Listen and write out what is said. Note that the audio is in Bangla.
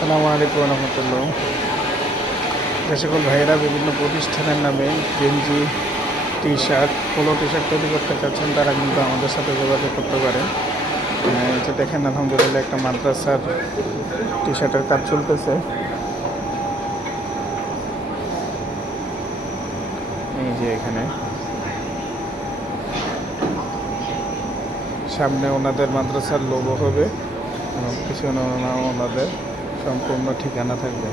আসসালামু আলাইকুম রহমতুল্লাহ। যে সকল ভাইয়েরা বিভিন্ন প্রতিষ্ঠানের নামে গেঞ্জি, T shirt, polo T shirt তৈরি করতে চাচ্ছেন তারা কিন্তু আমাদের সাথে যোগাযোগ করতে পারেন। এই যে দেখেন, আলহামদুলিল্লাহ একটা মাদ্রাসার টি শার্টের কাজ চলতেছে। এই যে এখানে সামনে ওনাদের মাদ্রাসার লোগো হবে এবং পিছনে ওনাদের সম্পূর্ণ ঠিকানা থাকবে।